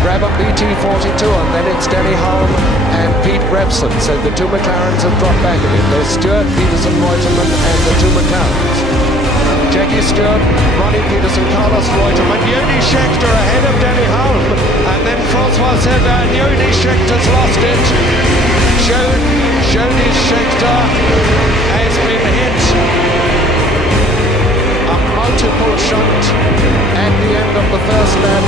Brabham BT42, and then it's Danny Hulme and Pete Revson. So the two McLarens have dropped back a bit. There's Stewart, Peterson, Reutemann, and the two McLarens. Jackie Stewart, Ronnie Peterson, Carlos Reutemann, Joni Scheckter ahead of Danny Hulme, and then Francois Sedan. Joni Schechter's lost it. Joni Scheckter has been hit. A multiple shunt at the end of the first lap.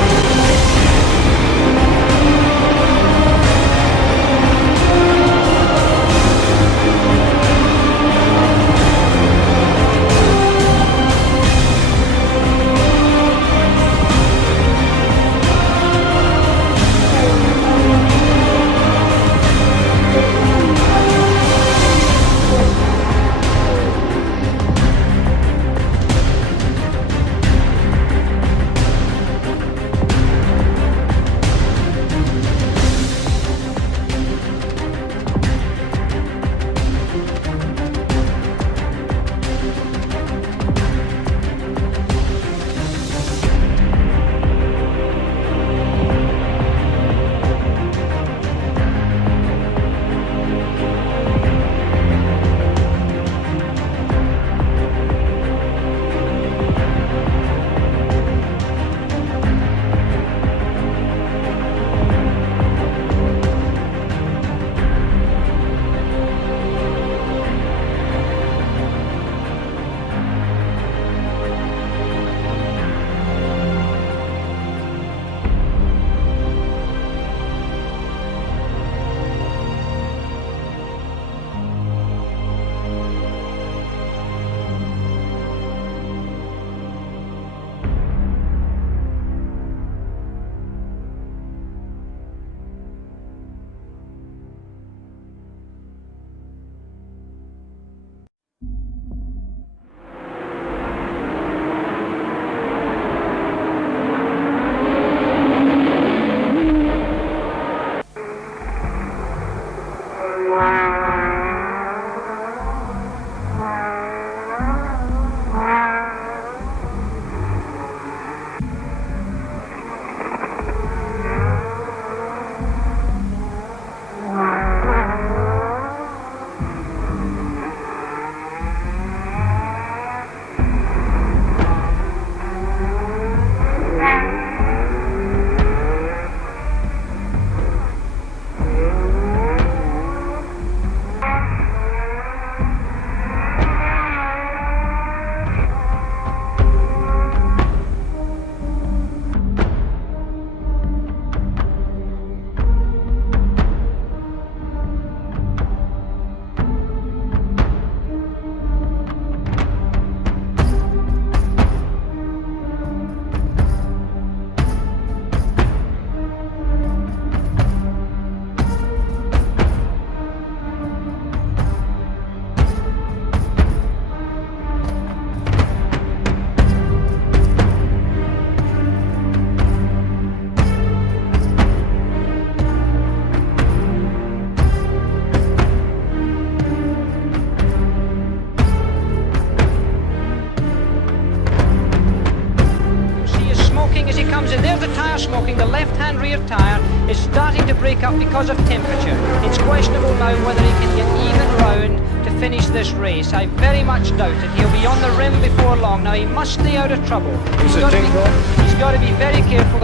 smoking, the left-hand rear tyre is starting to break up because of temperature. It's questionable now whether he can get even round to finish this race. I very much doubt it. He'll be on the rim before long. Now he must stay out of trouble. He's got to be very careful.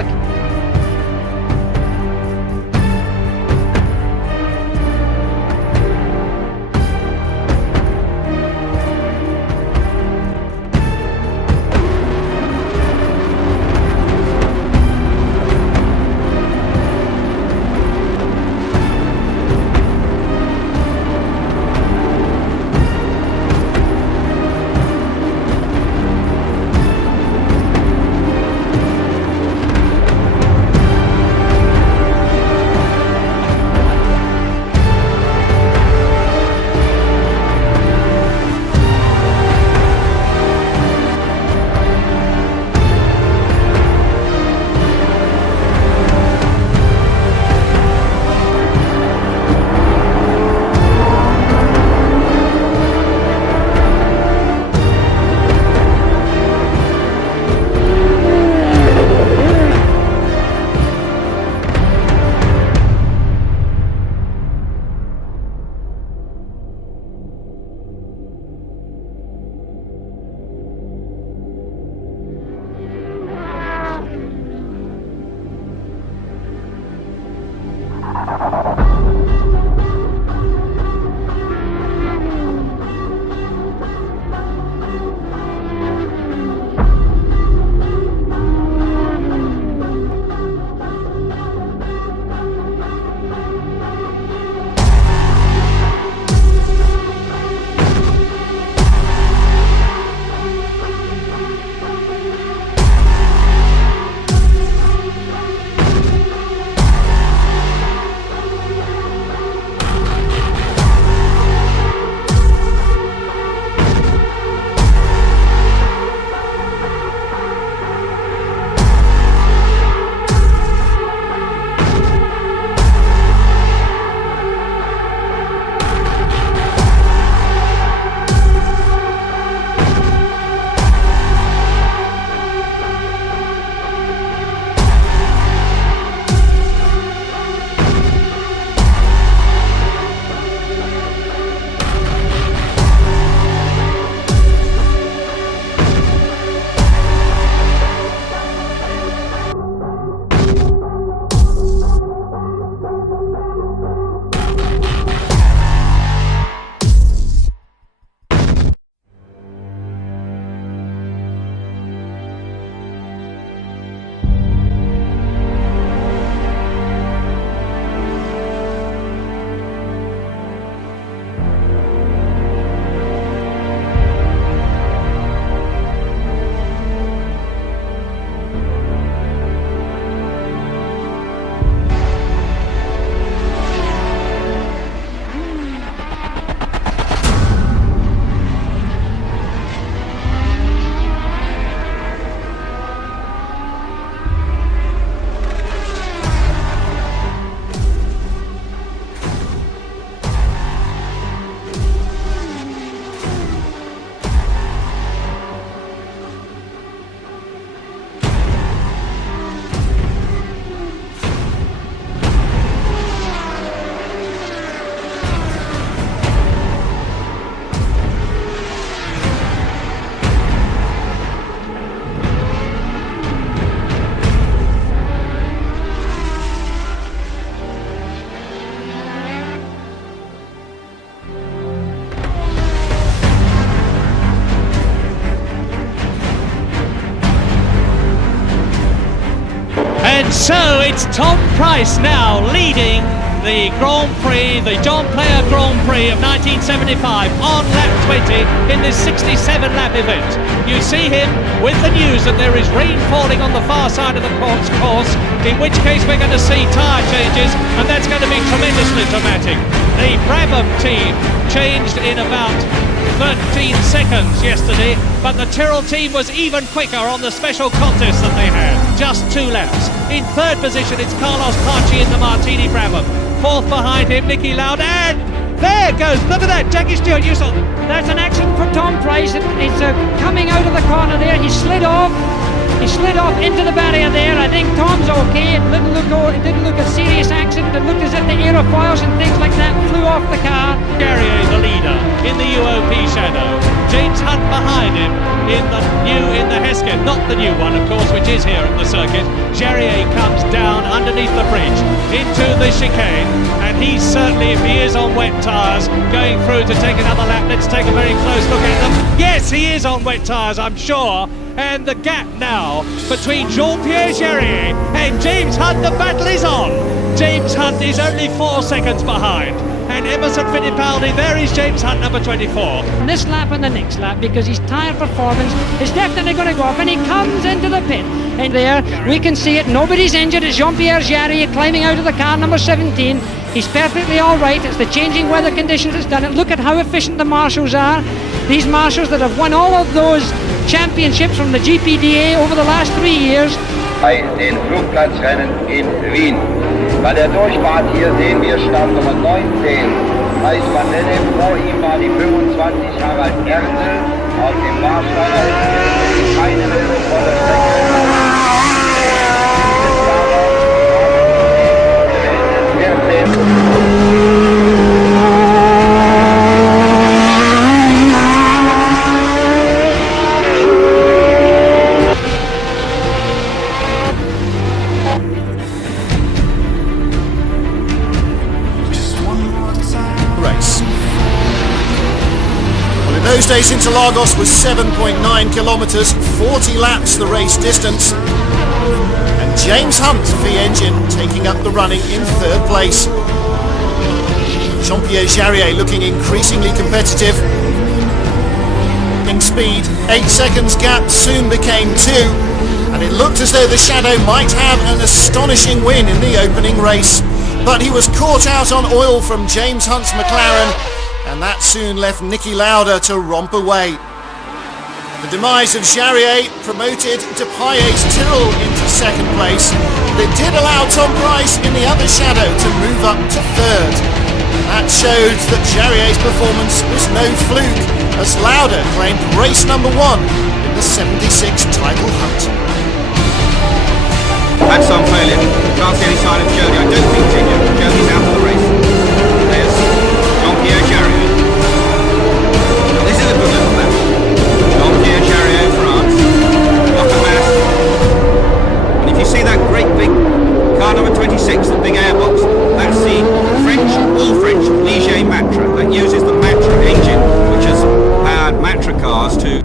And so it's Tom Price now leading the Grand Prix, the John Player Grand Prix of 1975 on lap 20 in this 67-lap event. You see him with the news that there is rain falling on the far side of the course, in which case we're going to see tyre changes, and that's going to be tremendously dramatic. The Brabham team changed in about 13 seconds yesterday, but the Tyrrell team was even quicker on the special contest that they had, just 2 laps. In third position it's Carlos Parchi in the Martini Brabham. Fourth behind him Nicky Loud, and there goes, look at that, Jackie Stewart, you saw. There's an accident for Tom Price. It's coming out of the corner there. He slid off into the barrier there. I think Tom's okay. It didn't look a serious accident. It looked as if the aerofoils and things like that flew off the car. Garrier, the leader, in the UOP shadow. James Hunt behind him in the Hesketh, not the new one, of course, which is here at the circuit. Garrier comes down underneath the bridge into the chicane, and he's certainly, if he is on wet tyres, going through to take another lap. Let's take a very close look at them. Yes, he is on wet tyres, I'm sure. And the gap now between Jean-Pierre Jarier and James Hunt, the battle is on. James Hunt is only 4 seconds behind. And Emerson Fittipaldi, there is James Hunt, number 24. This lap and the next lap, because his tyre performance is definitely going to go up, and he comes into the pit. And there, we can see it, nobody's injured. It's Jean-Pierre Jarier climbing out of the car, number 17. He's perfectly all right. It's the changing weather conditions that's done it. Look at how efficient the marshals are. These marshals that have won all of those championships from the GPDA over the last 3 years. Bei den Flugplatzrennen in Wien. Bei der Durchfahrt hier sehen wir Startnummer 19, Reis van Lenne. Vor ihm war die 25 Harald Ernst auf dem Warsteiner. Keine Meldung vor der Strecke. those days Interlagos was 7.9 kilometres, 40 laps the race distance. And James Hunt, V-Engine, taking up the running in third place. Jean-Pierre Jarier looking increasingly competitive. In speed, 8 seconds gap soon became 2, and it looked as though the Shadow might have an astonishing win in the opening race. But he was caught out on oil from James Hunt's McLaren, and that soon left Niki Lauda to romp away. The demise of Jarier promoted Depaillet's Tyrrell into second place, but it did allow Tom Price in the other Shadow to move up to third. That showed that Jarier's performance was no fluke, as Lauda claimed race number 1 in the 76 title hunt. That's on failure. Can't see any sign of Jody. I don't think Jody's out of the race. There's Jean-Pierre Jarier. Now this is a good little lap. Jean-Pierre Jarier, France. Not a mass. And if you see that great big car number 26, the big airbox, that's the French, all French, Ligier Matra. That uses the Matra engine, which has powered Matra cars to...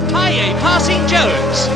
de Paillet passing Jones.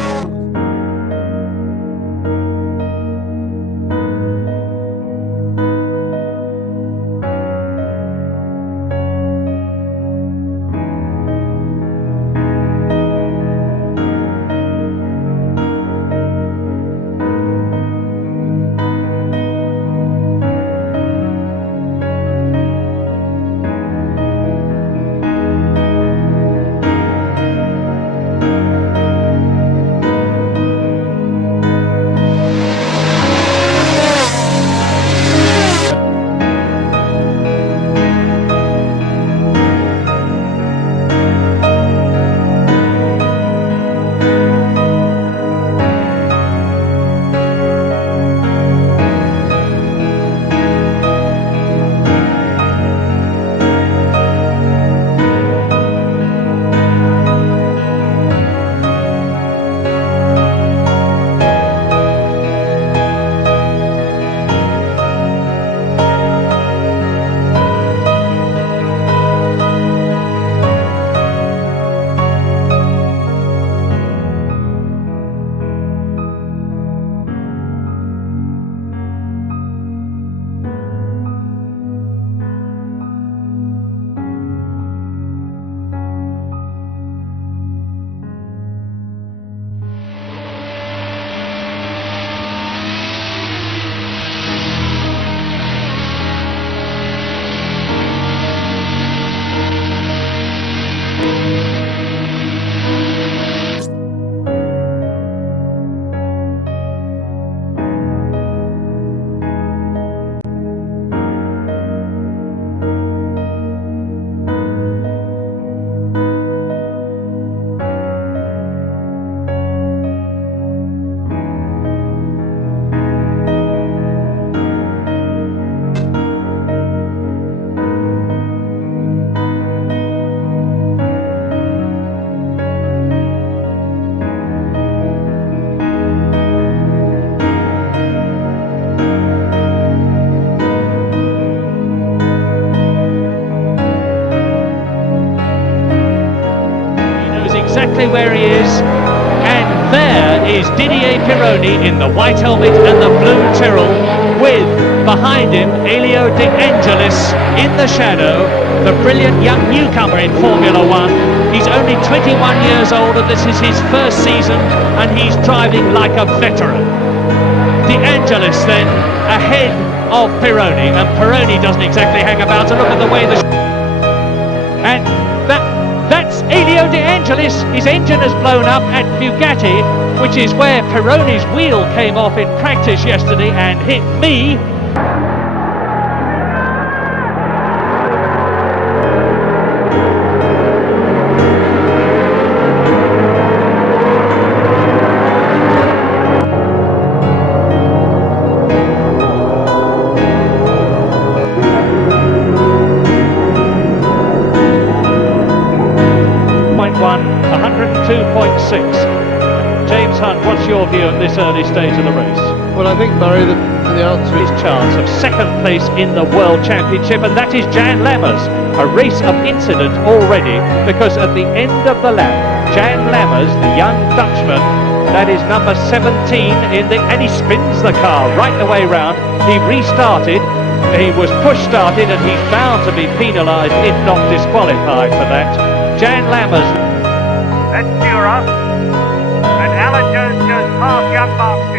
Exactly where he is, and there is Didier Pironi in the white helmet and the blue Tyrrell, with behind him Elio De Angelis in the shadow, the brilliant young newcomer in Formula One. He's only 21 years old and this is his first season, and he's driving like a veteran. De Angelis then ahead of Pironi, and Pironi doesn't exactly hang about. And look at the way and that's Elio De Angelis. His engine has blown up at Bugatti, which is where Pironi's wheel came off in practice yesterday and hit me. James Hunt, what's your view at this early stage of the race? Well, I think, Murray, the answer is His chance of second place in the World Championship, and that is Jan Lammers. A race of incident already, because at the end of the lap, Jan Lammers, the young Dutchman, that is number 17 and he spins the car right the way round. He restarted, he was push-started, and he's bound to be penalised, if not disqualified for that. Jan Lammers. Let's cheer up. And Alan Jones goes past young Mark